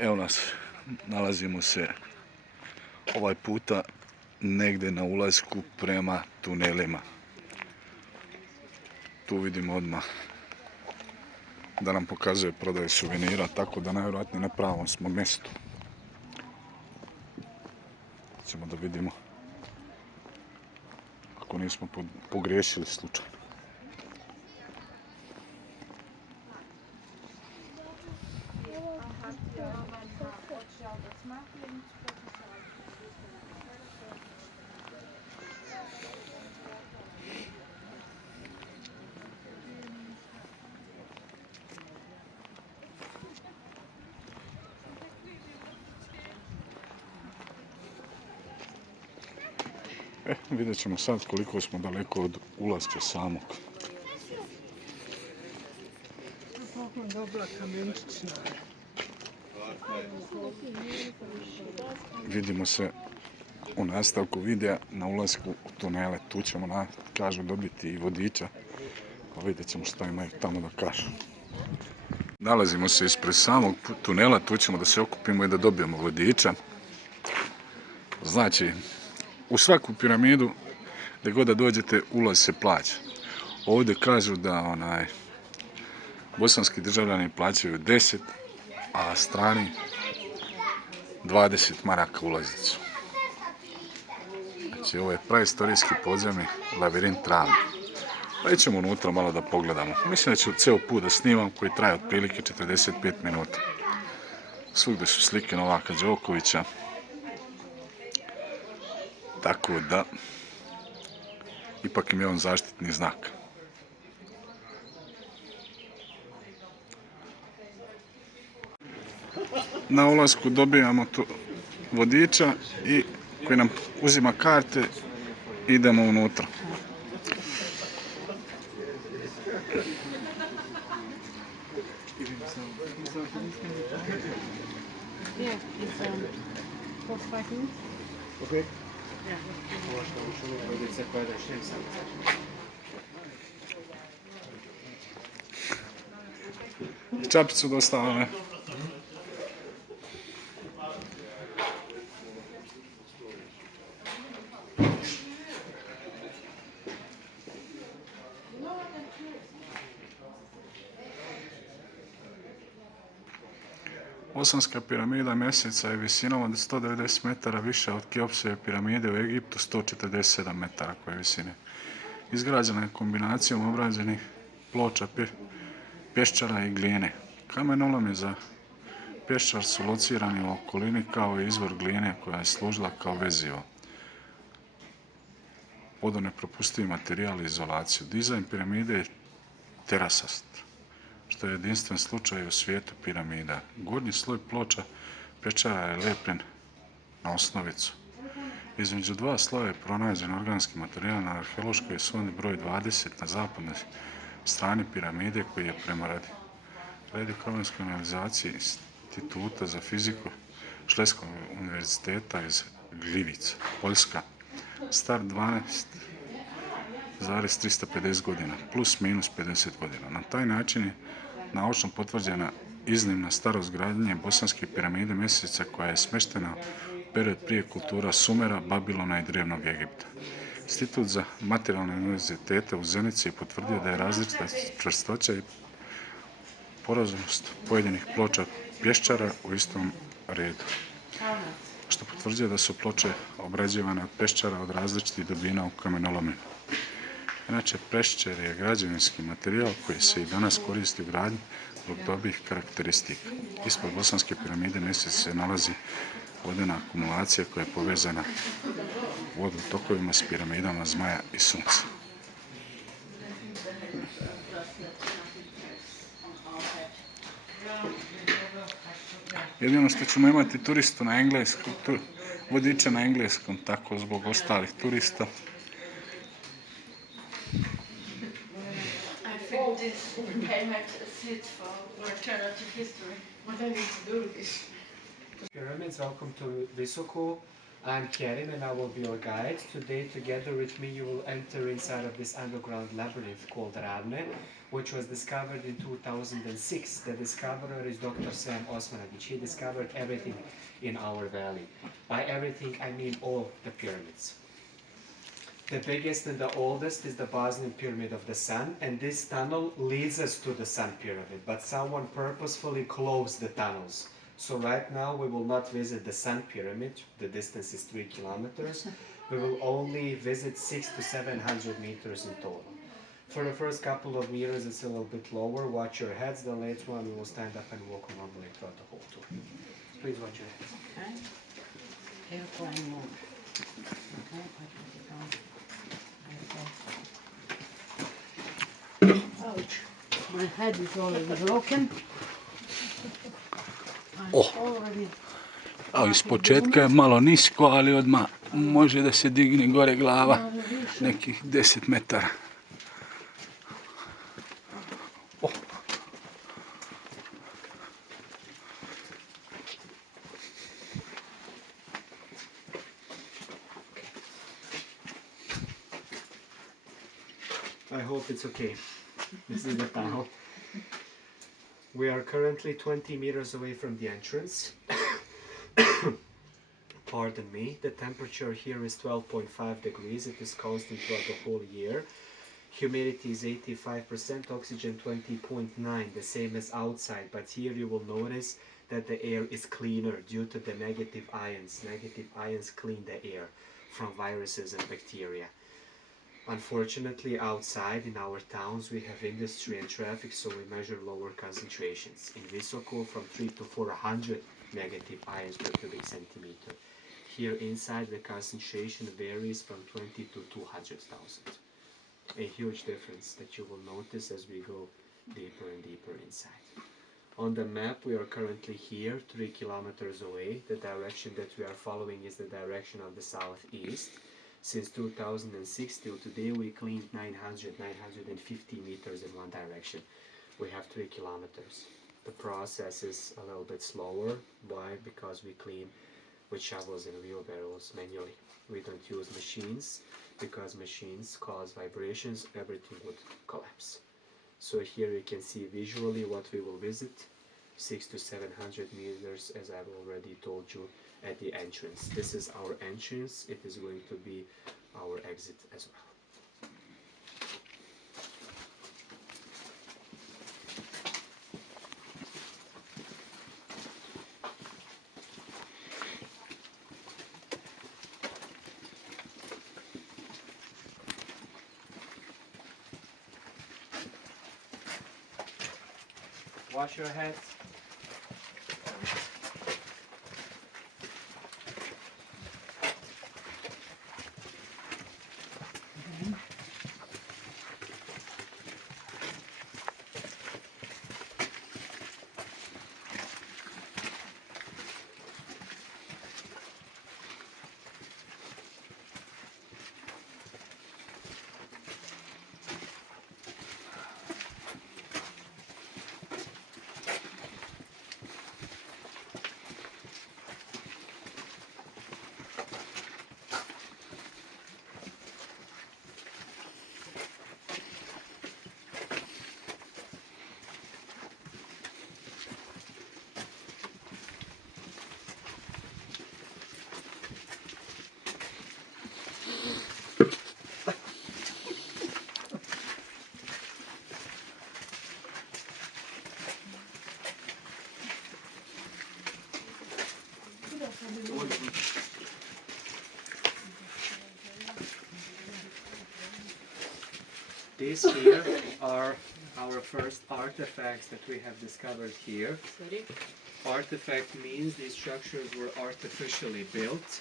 Evo nas, nalazimo se ovaj puta negdje na ulasku prema tunelima. Tu vidimo odmah da nam pokazuje prodaju suvenira, tako da najvjerojatnije na pravom smo mjestu. Ćemo da vidimo ako nismo pogriješili slučajno. Vidjet ćemo sad koliko smo daleko od ulaska samog. Vidimo se u nastavku videa na ulasku u tunele. Tu ćemo, kažu, dobiti i vodiča. Pa vidjet ćemo što imaju tamo da kažu. Nalazimo se ispred samog tunela. Tu ćemo da se okupimo i da dobijemo vodiča. Znači, u svaku piramidu, gdje god da dođete, ulaz se plaća. Ovdje kažu da bosanski državljani plaćaju 10, a strani 20 maraka ulaznicu. Znači, ovo je praistorijski podzemni labirint Ravne. Pa ićemo unutra malo da pogledamo. Mislim da ću ceo put da snimam, koji traje otprilike 45 minuta. Svugdje su slike Novaka Đokovića. Tako da, ipak im je on zaštitni znak. Na ulasku dobijamo tu vodiča i koji nam uzima karte, idemo unutra. Čapicu dostava, ne? Bosanska piramida mjeseca je visinom od 190 metara više od Keopsove piramide u Egiptu, 147 metara koje visine. Izgrađena je kombinacijom obrađenih ploča, pješčara i gline. Kamenolomi za pješčar su locirani u okolini kao i izvor gline koja je služila kao vezivo. Vodonepropustivi materijal i izolaciju. Dizajn piramide je terasast, što je jedinstven slučaj u svijetu piramida. Gornji sloj ploča pješčara je lepljen na osnovicu. Između dva sloja je pronađen organski materijal na arheološkoj sondi broj 20 na zapadnoj strani piramide, koji je prema radiokarbonskoj analizaciji Instituta za fiziku Šleskog univerziteta iz Gliwica, Poljska, star 12,350 godina, plus minus 50 godina. Na taj način je naučno potvrđena iznimna starost gradnje bosanske piramide mjeseca, koja je smještena u period prije kultura Sumera, Babilona i Drevnog Egipta. Institut za materijalne univerzitete u Zenici je potvrdio da je različita čvrstoća i poroznost pojedinih ploča pješčara u istom redu, što potvrđuje da su ploče obrađivane od pješčara od različitih dubina u kamenolomima. Inače, pješčar je građevinski materijal koji se i danas koristi u gradnji zbog dobrih karakteristika. Ispod bosanske piramide mjeseca se nalazi vodena akumulacija koja je povezana vodotokovima s piramidama Zmaja i Sunca. Jedino što ćemo imati turistu na engleskom, vodiča na engleskom, tako zbog ostalih turista. This payment sits for alternative history. What I need to do is... Pyramids, welcome to Visoko. I'm Karen and I will be your guide. Today, together with me, you will enter inside of this underground labyrinth called Ravne, which was discovered in 2006. The discoverer is Dr. Sam Osmanagic. He discovered everything in our valley. By everything, I mean all the pyramids. The biggest and the oldest is the Bosnian Pyramid of the Sun, and this tunnel leads us to the Sun Pyramid, but someone purposefully closed the tunnels. So right now we will not visit the Sun Pyramid, the distance is 3 kilometers. We will only visit 6 to 700 meters in total. For the first couple of meters it's a little bit lower, watch your heads, then later on we will stand up and walk normally throughout the whole tour. Please watch your heads. Okay. Careful and move. Okay, put it down. Ouch. My head is already broken. I'm Oh. already A iz početka je malo nisko, ali odmah može da se digne gore glava malo više. nekih 10 metara. Oh. I hope it's okay. This is the tunnel. We are currently 20 meters away from the entrance. Pardon me. The temperature here is 12.5 degrees. It is constant throughout the whole year. Humidity is 85%, oxygen 20.9, the same as outside. But here you will notice that the air is cleaner due to the negative ions. Negative ions clean the air from viruses and bacteria. Unfortunately, outside in our towns we have industry and traffic, so we measure lower concentrations. In Visoko, from 3 to 400 negative ions per cubic centimeter. Here inside, the concentration varies from 20 to 200,000. A huge difference that you will notice as we go deeper and deeper inside. On the map, we are currently here, 3 kilometers away. The direction that we are following is the direction of the southeast. Since 2006 till today, we cleaned 950 meters in one direction. We have 3 kilometers. The process is a little bit slower. Why? Because we clean with shovels and wheelbarrows manually. We don't use machines, because machines cause vibrations, everything would collapse. So here you can see visually what we will visit. 6 to 700 meters, as I've already told you, at the entrance. This is our entrance. It is going to be our exit as well. Wash your hands. These here are our first artifacts that we have discovered here. Artifact means these structures were artificially built.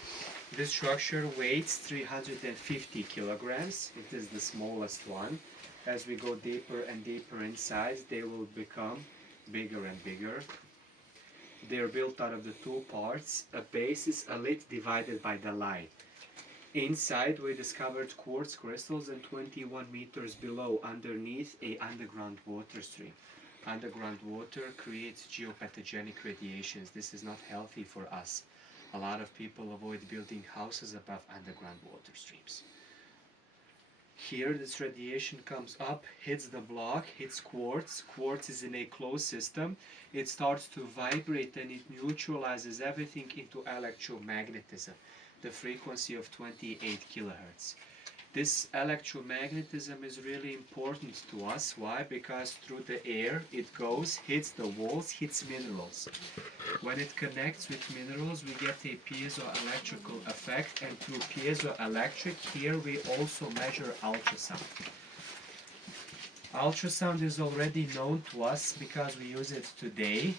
This structure weighs 350 kilograms. It is the smallest one. As we go deeper and deeper inside, they will become bigger and bigger. They are built out of the two parts. A base is a lid divided by the line. Inside we discovered quartz crystals, and 21 meters below, underneath, a underground water stream. Underground water creates geopathogenic radiations. This is not healthy for us. A lot of people avoid building houses above underground water streams. Here this radiation comes up, hits the block, hits quartz. Quartz is in a closed system. It starts to vibrate and it neutralizes everything into electromagnetism, the frequency of 28 kilohertz. This electromagnetism is really important to us. Why? Because through the air it goes, hits the walls, hits minerals. When it connects with minerals, we get a piezoelectrical effect, and through piezoelectric, here we also measure ultrasound. Ultrasound is already known to us because we use it today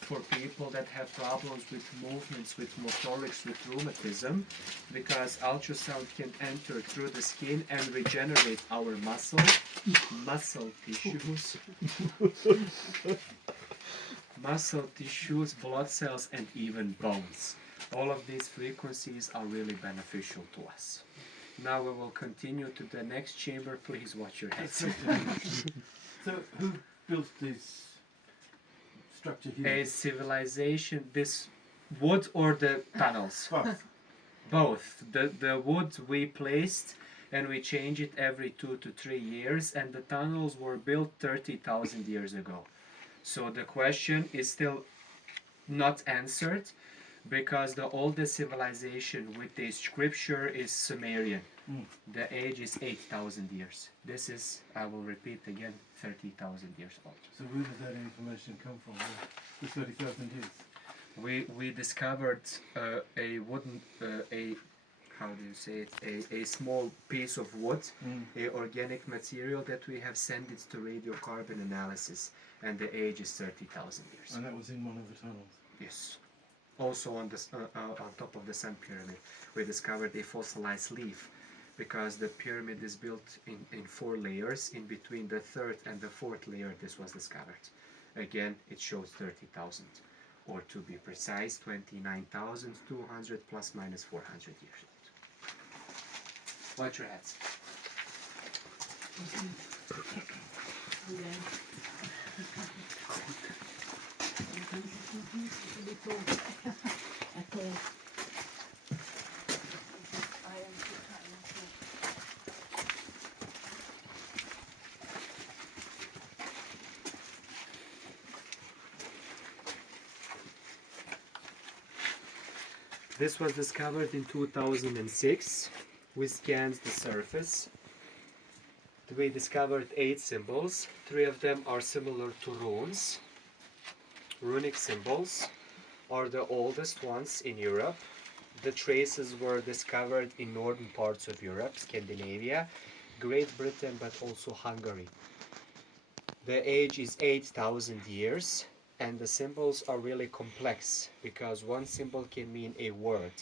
for people that have problems with movements, with motorics, with rheumatism, because ultrasound can enter through the skin and regenerate our muscle tissues, muscle tissues, blood cells, and even bones. All of these frequencies are really beneficial to us. Now we will continue to the next chamber. Please watch your heads. So who built this structure here? A civilization, this wood or the tunnels? Both. Both. The wood we placed and we change it every 2 to 3 years, and the tunnels were built 30,000 years ago. So the question is still not answered, because the oldest civilization with the scripture is Sumerian. The age is 8,000 years. This is, I will repeat again, 30,000 years old. So where does that information come from? The 30,000 years. We discovered a wooden, how do you say it, a small piece of wood, a organic material that we have sent it to radiocarbon analysis, and the age is 30,000 years. And that was in one of the tunnels. Yes. Also on top of the Sun Pyramid, we discovered a fossilized leaf, because the pyramid is built in 4 layers. In between the 3rd and the 4th layer, this was discovered. Again, it shows 30,000, or to be precise, 29,200 plus minus 400 years old. Watch your heads. This was discovered in 2006. We scanned the surface. We discovered 8 symbols. 3 of them are similar to runes. Runic symbols are the oldest ones in Europe. The traces were discovered in northern parts of Europe, Scandinavia, Great Britain, but also Hungary. The age is 8,000 years, and the symbols are really complex, because one symbol can mean a word,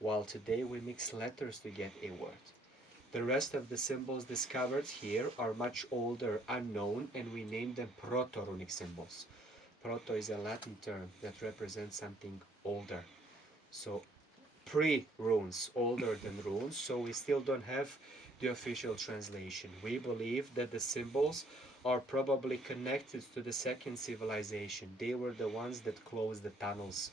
while today we mix letters to get a word. The rest of the symbols discovered here are much older, unknown, and we name them proto-runic symbols. Proto is a Latin term that represents something older. So pre-runes, older than runes, so we still don't have the official translation. We believe that the symbols are probably connected to the second civilization. They were the ones that closed the tunnels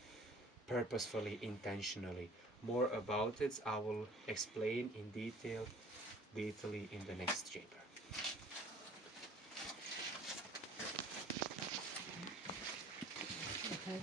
purposefully, intentionally. More about it I will explain in detail in the next chamber. Okay.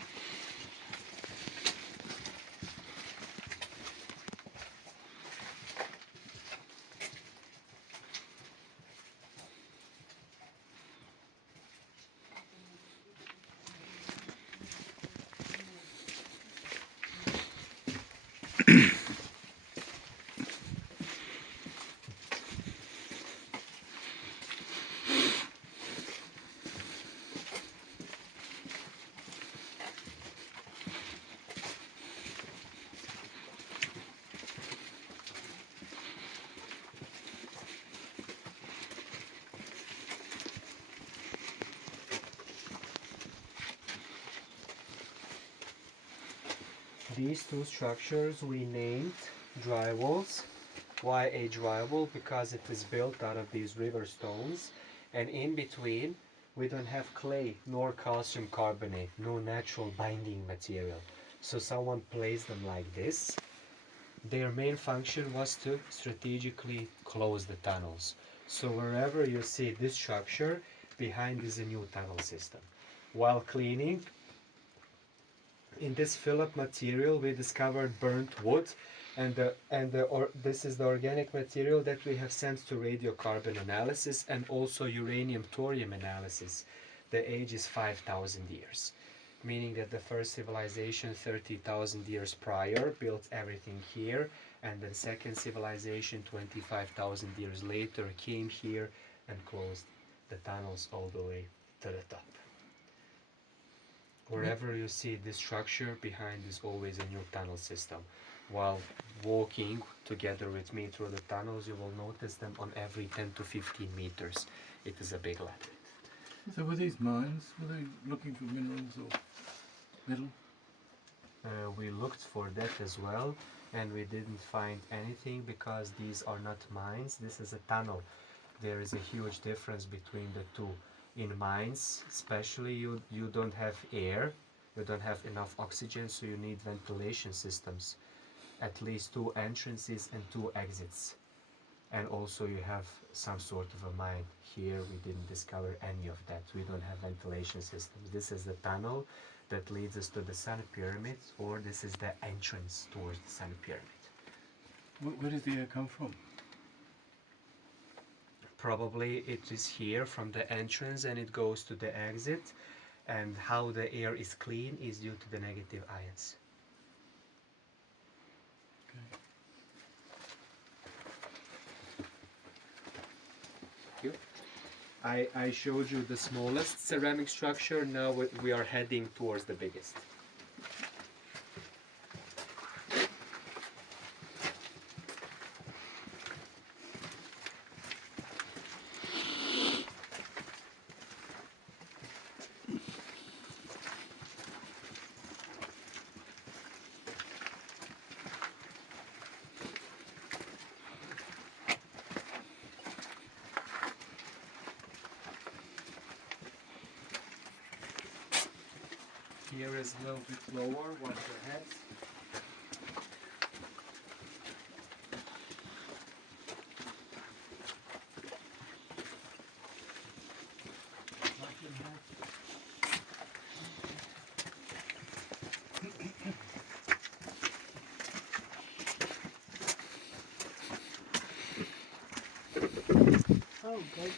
These 2 structures we named dry walls. Why a dry wall? Because it is built out of these river stones, and in between we don't have clay nor calcium carbonate, no natural binding material. So someone placed them like this. Their main function was to strategically close the tunnels. So wherever you see this structure, behind is a new tunnel system. While cleaning, in this fill-up material we discovered burnt wood, this is the organic material that we have sent to radiocarbon analysis and also uranium thorium analysis. The age is 5,000 years, meaning that the first civilization 30,000 years prior built everything here, and the second civilization 25,000 years later came here and closed the tunnels all the way to the top. Wherever you see this structure, behind is always a new tunnel system. While walking together with me through the tunnels, you will notice them on every 10 to 15 meters. It is a big labyrinth. So were these mines, were they looking for minerals or metal? We looked for that as well, and we didn't find anything because these are not mines. This is a tunnel. There is a huge difference between the two. In mines, especially, you don't have air, you don't have enough oxygen, so you need ventilation systems. At least 2 entrances and 2 exits. And also you have some sort of a mine. Here we didn't discover any of that. We don't have ventilation systems. This is the tunnel that leads us to the Sun Pyramid, or this is the entrance towards the Sun Pyramid. Where does the air come from? Probably it is here from the entrance and it goes to the exit, and how the air is clean is due to the negative ions. Okay. I showed you the smallest ceramic structure, now we are heading towards the biggest. Here is a little bit lower, watch your head. Oh, good.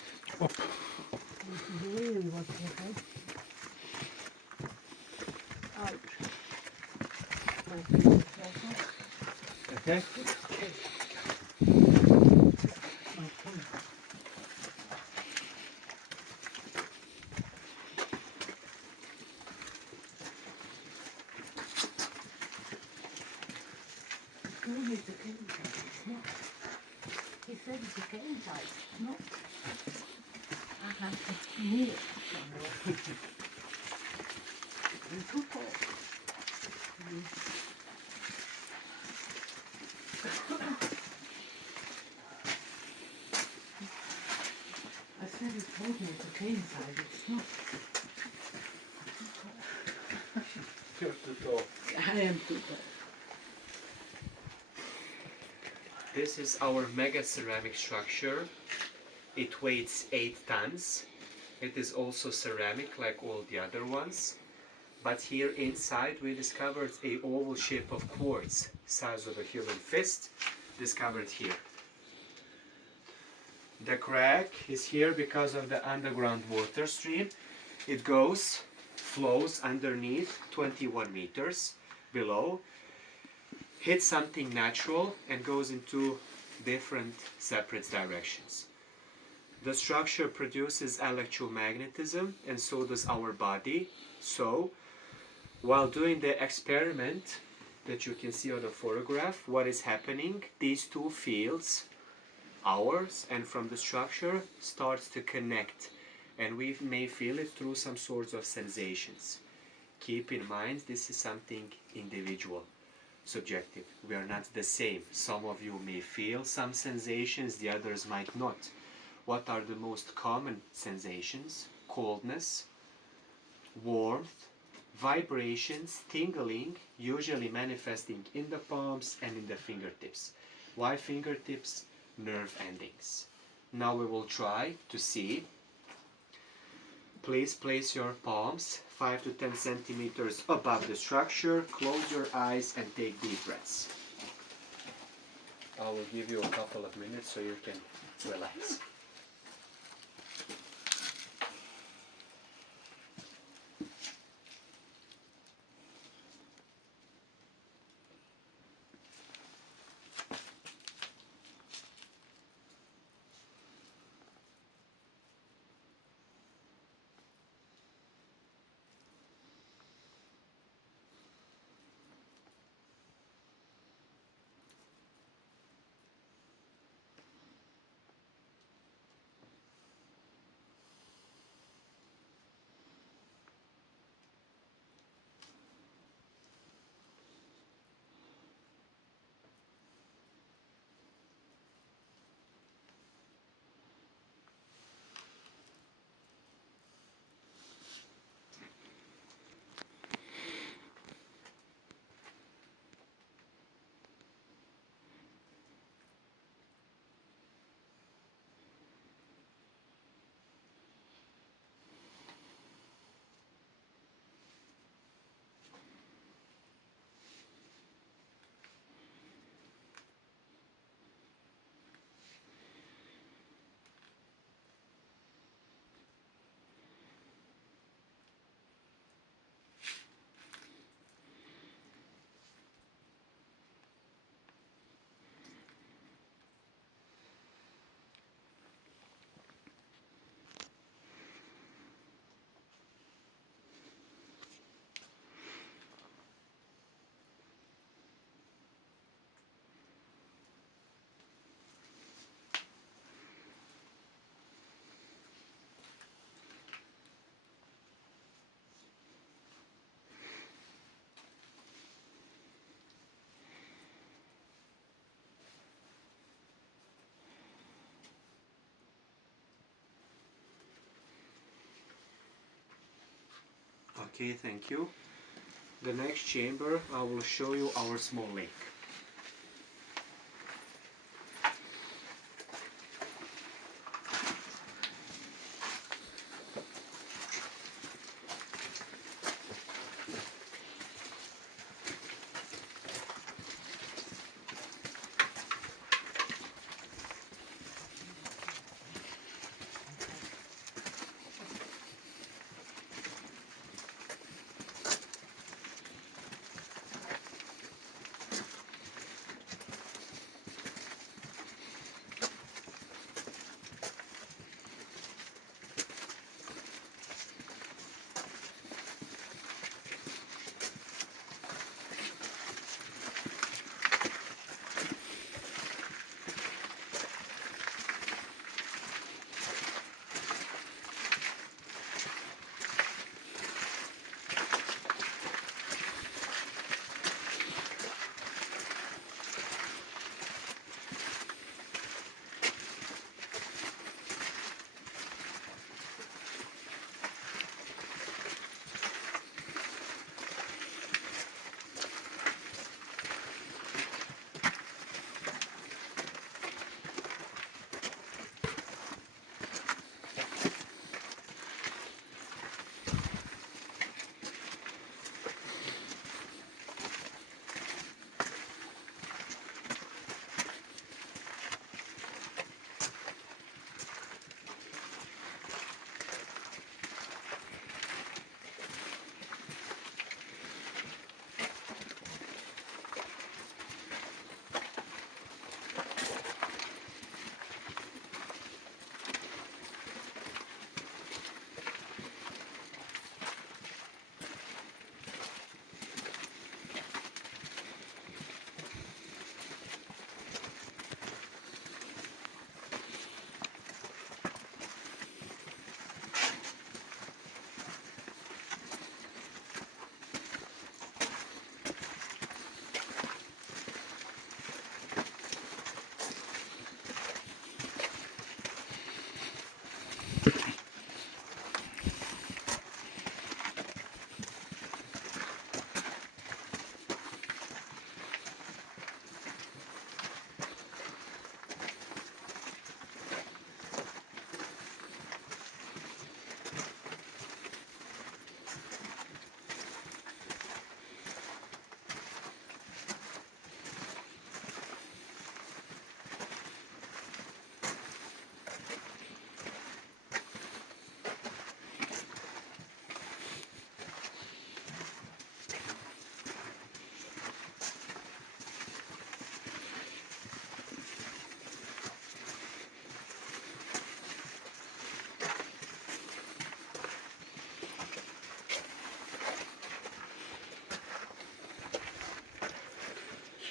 This is really what happened. Ouch. My feet are Okay? okay. No, it's a game type. It's not. He said it's a game type. It's not. I have to kneel. And took off. I said he told me it's a cane size, it's not. You're too tall. I am too tall. This is our mega ceramic structure. It weighs 8 tons. It is also ceramic like all the other ones. But here inside we discovered a oval shape of quartz, size of a human fist, discovered here. The crack is here because of the underground water stream. It flows underneath 21 meters below, hits something natural and goes into different separate directions. The structure produces electromagnetism, and so does our body. So, while doing the experiment that you can see on the photograph, what is happening, these two fields, ours and from the structure, starts to connect, and we may feel it through some sorts of sensations. Keep in mind, this is something individual, subjective. We are not the same. Some of you may feel some sensations, the others might not. What are the most common sensations? Coldness, warmth, vibrations, tingling, usually manifesting in the palms and in the fingertips. Why fingertips? Nerve endings. Now we will try to see. Please place your palms 5 to 10 centimeters above the structure, close your eyes and take deep breaths. I will give you a couple of minutes so you can relax. Okay, thank you. The next chamber, I will show you our small lake.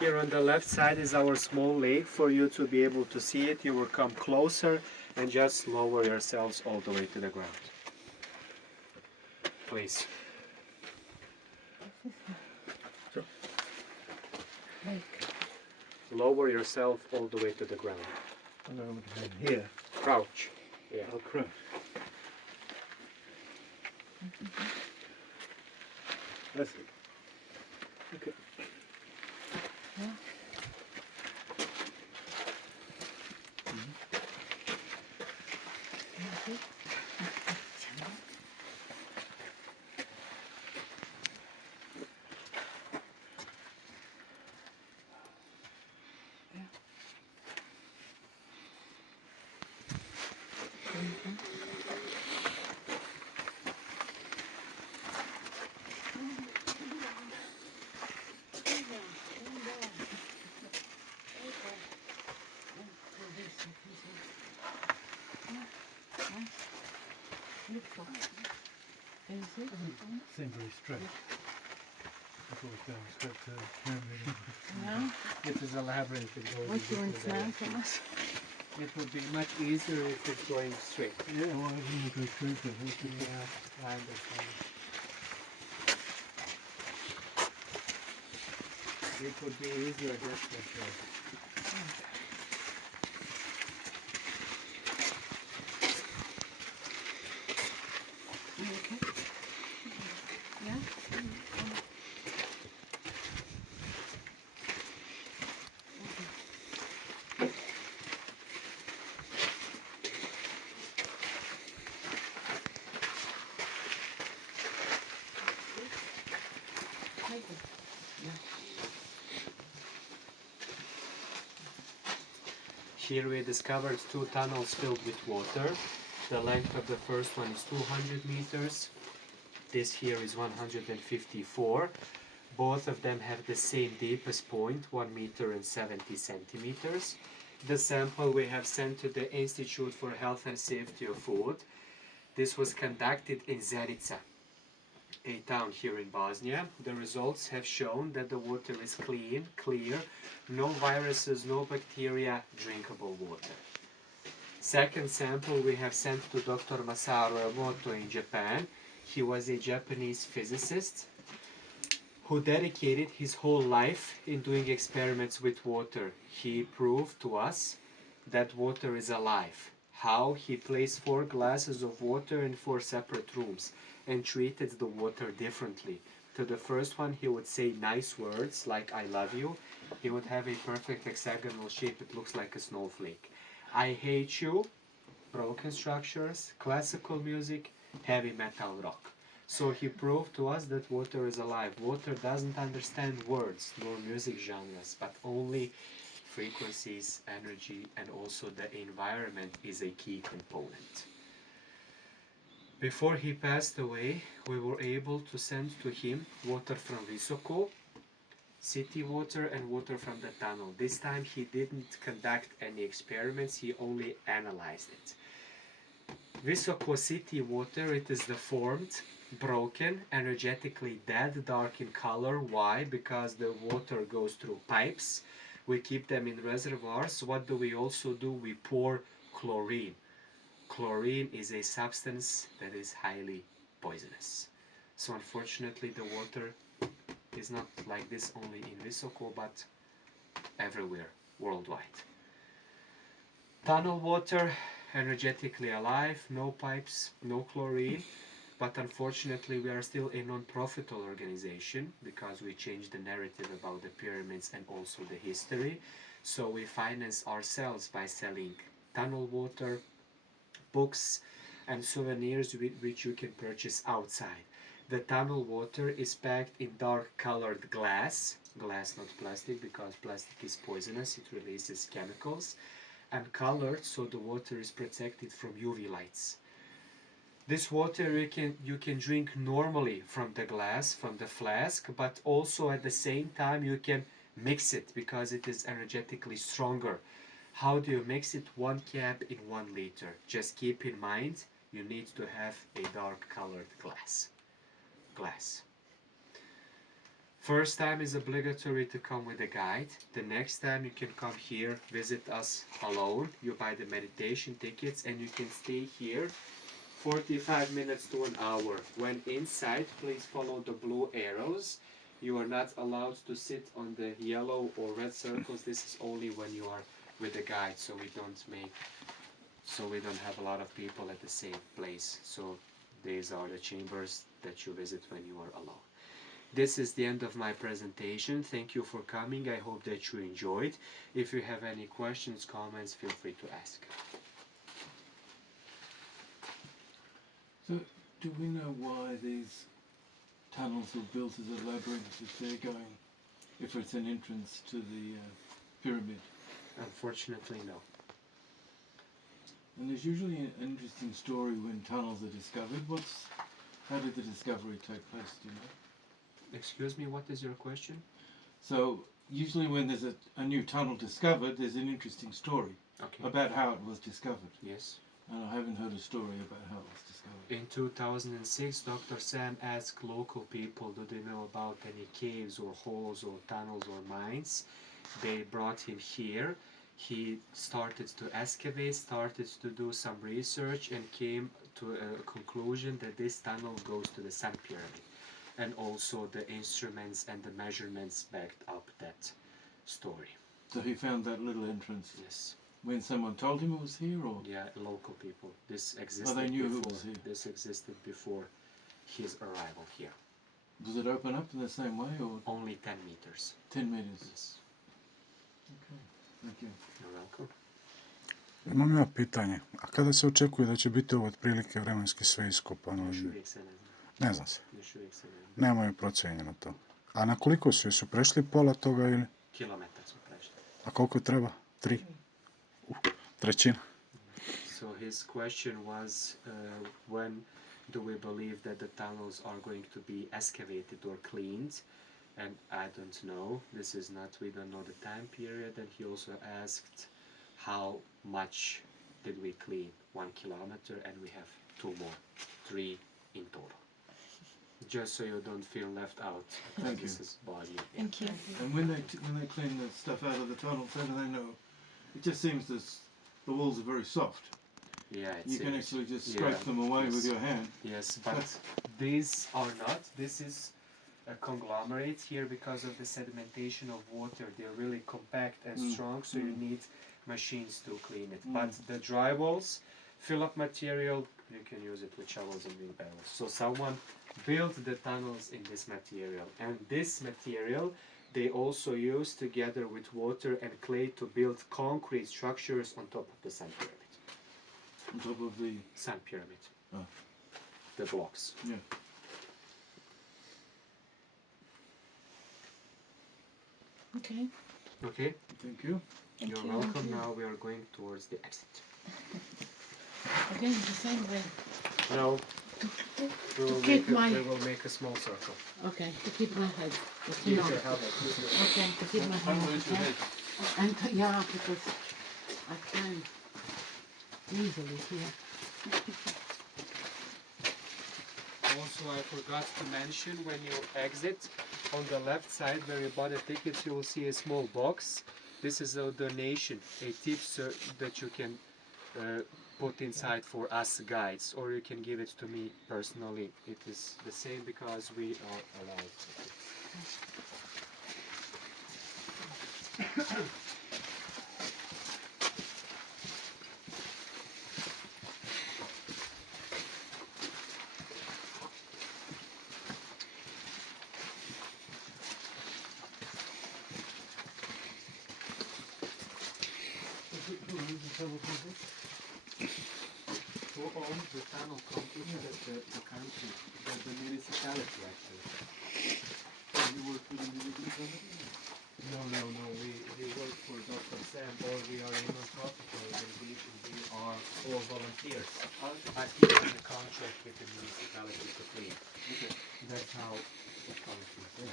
Here on the left side is our small lake. For you to be able to see it, you will come closer and just lower yourselves all the way to the ground. Please. Lake. Lower yourself all the way to the ground. Here. Crouch. Yeah. I'll crouch. That's it. Okay. Seems very straight. I thought it was down straight to Pyramide. Yeah. It is a labyrinth. It goes What do you in want different now, directions. Thomas? It would be much easier if it's going straight. Yeah, why wouldn't we go straight to it? Yeah, I understand. It would be easier just that way. You okay? Yeah? Here we discovered two tunnels filled with water. The length of the first one is 200 meters. This here is 154. Both of them have the same deepest point, 1 meter and 70 centimeters. The sample we have sent to the Institute for Health and Safety of Food. This was conducted in Zenica, a town here in Bosnia. The results have shown that the water is clean, clear, no viruses, no bacteria, drinkable water. Second sample we have sent to Dr. Masaru Emoto in Japan. He was a Japanese physicist who dedicated his whole life in doing experiments with water. He proved to us that water is alive. How? He placed 4 glasses of water in 4 separate rooms and treated the water differently. To the first one he would say nice words like I love you. He would have a perfect hexagonal shape, it looks like a snowflake. I hate you, broken structures, classical music, heavy metal rock. So he proved to us that water is alive. Water doesn't understand words nor music genres, but only frequencies, energy, and also the environment is a key component. Before he passed away, we were able to send to him water from Visoko, city water, and water from the tunnel. This time he didn't conduct any experiments, he only analyzed it. Visoko city water, it is deformed, broken, energetically dead, dark in color. Why? Because the water goes through pipes. We keep them in reservoirs. What do we also do? We pour chlorine. Chlorine is a substance that is highly poisonous. So unfortunately the water is not like this only in Visoko, but everywhere, worldwide. Tunnel water, energetically alive, no pipes, no chlorine, but unfortunately we are still a non-profit organization because we changed the narrative about the pyramids and also the history. So we finance ourselves by selling tunnel water, books, and souvenirs which you can purchase outside. The tunnel water is packed in dark colored glass, not plastic because plastic is poisonous, it releases chemicals, and colored so the water is protected from UV lights. This water you can drink normally from the glass, from the flask, but also at the same time you can mix it because it is energetically stronger. How do you mix it? 1 cap in 1 liter. Just keep in mind you need to have a dark colored glass. First time is obligatory to come with a guide. The next time you can come here, visit us alone. You buy the meditation tickets and you can stay here 45 minutes to an hour. When inside, please follow the blue arrows. You are not allowed to sit on the yellow or red circles. This is only when you are with a guide, so we don't have a lot of people at the same place. So these are the chambers that you visit when you are alone. This is the end of my presentation. Thank you for coming. I hope that you enjoyed. If you have any questions, comments, feel free to ask. So, do we know why these tunnels were built as a labyrinth if they're going, if it's an entrance to the pyramid? Unfortunately, no. And there's usually an interesting story when tunnels are discovered. How did the discovery take place, do you know? Excuse me, what is your question? So, usually when there's a new tunnel discovered, there's an interesting story Okay. about how it was discovered. Yes. And I haven't heard a story about how it was discovered. In 2006, Dr. Sam asked local people, do they know about any caves or holes or tunnels or mines? They brought him here. He started to excavate, started to do some research, and came to a conclusion that this tunnel goes to the Sun Pyramid. And also the instruments and the measurements backed up that story. So he found that little entrance Yes. when someone told him it was here, or? Yeah, local people. This existed they knew before. it was here. This existed before his arrival here. Does it open up in the same way, or Only 10 meters. 10 meters? Yes. Okay, thank you. You're welcome. Imam ja pitanje, a kada se očekuje da će biti ovo otprilike vremenski sve iskopano? Još uvijek se ne zna. Ne znam se, Još uvijek se ne zna. nemaju procijenjeno to. A na koliko su? Su prešli pola toga ili? Kilometar su prešli. A koliko treba? 3? Trećina. So his question was, when do we believe that the tunnels are going to be excavated or cleaned? And I don't know. This is not, we don't know the time period. And he also asked how much did we clean? 1 kilometer, and we have 2 more, 3 in total. Just so you don't feel left out. Thank This you. is body. Thank you. And when they clean the stuff out of the tunnels, how do they know? It just seems the walls are very soft. Yeah, it's You can it. actually just scrape Yeah, them away yes. with your hand. Yes, but these are not. This is a conglomerate here because of the sedimentation of water. They're really compact and strong, so you need machines to clean it. But the dry walls, fill-up material, you can use it with shovels and wheelbarrows. So someone built the tunnels in this material. And this material they also use together with water and clay to build concrete structures on top of the Sun Pyramid. On top of the... Sun Pyramid. Oh. The blocks. Yeah. Okay. Okay? Thank you. Thank You're you. welcome. Thank you. Now we are going towards the exit. Again, the same way. No. We will, keep make a, my- we will make a small circle. Okay, to keep my head. But Keep you know. your helmet. Keep your- Okay, to keep my head. Okay. And yeah, because I can easily here. Also, I forgot to mention, when you exit, on the left side where you bought the tickets, you will see a small box. This is a donation, a tip that you can put inside for us guides, or you can give it to me personally. It is the same because we are allowed. Who owns the tunnel company? The country, the municipality actually. You work for the municipality? No, we work for Dr. Sam, or we are a non-profit organization. We are all volunteers. But he has a contract with the municipality to clean. Okay. That's how it functions. So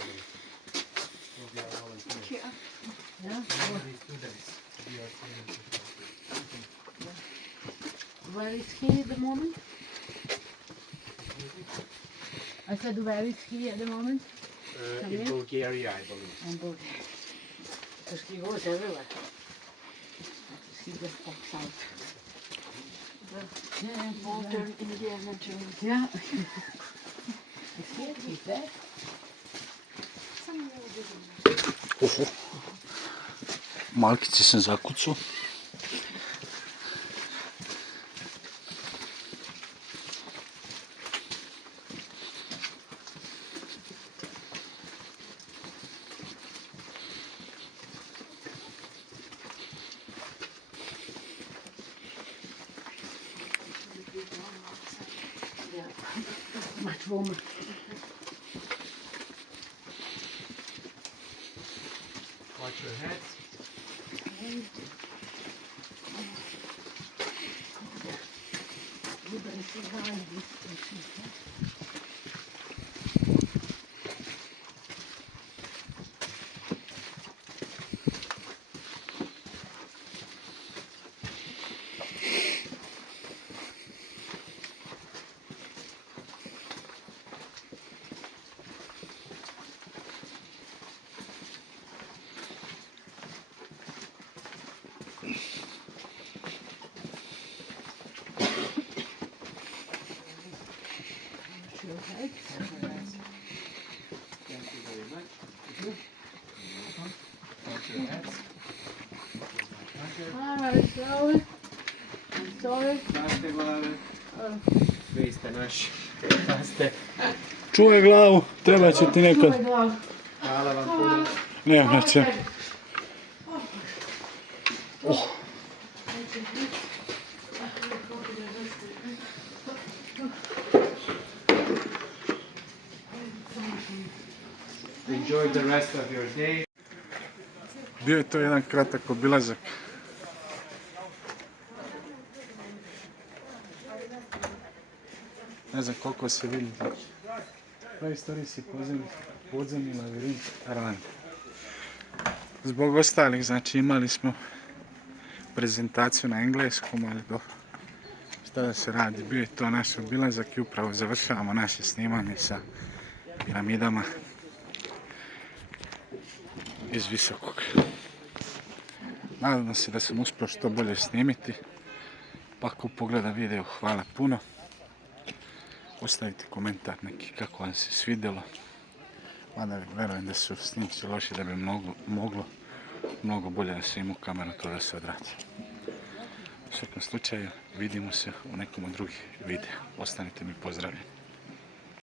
we are volunteers. Yeah. We are the students. We are students. Where is he at the moment? I said, where is he at the moment? In Bulgaria, I believe. And Bulgaria. Because he goes everywhere. He just pops out. Water, Indiana Jones. Yeah. He's there. Oho. Malkice sam zakucao. Much warmer. Watch your head. You're going to see how this station. Thank you very much. Watch your head. Alright, sorry. I'm sorry. Paste glave. Vi ste naši. Paste. Čuvaj glavu, treba će ti nekad. Čuvaj glavu. Hvala vam puno. Ne, neće. Enjoy the rest of your day. Bio je to jedan kratak obilazak. Ne znam koliko se vidi. Praistorijski podzemni lavirint Ravne. Zbog ostalih, znači imali smo prezentaciju na engleskom, ali šta da se radi, bio je to naš obilazak i upravo završavamo naše snimanje sa piramidama iz Visokog. Nadam se da sam uspio što bolje snimiti, pa ako pogleda video, hvala puno. Ostavite komentar neki kako vam se svidjelo. Mada verujem da su snimci loši, da bi moglo mnogo bolje da se ima u kameru to da se odradi. U svakom slučaju vidimo se u nekom od drugih videa. Ostanite mi pozdravljeni.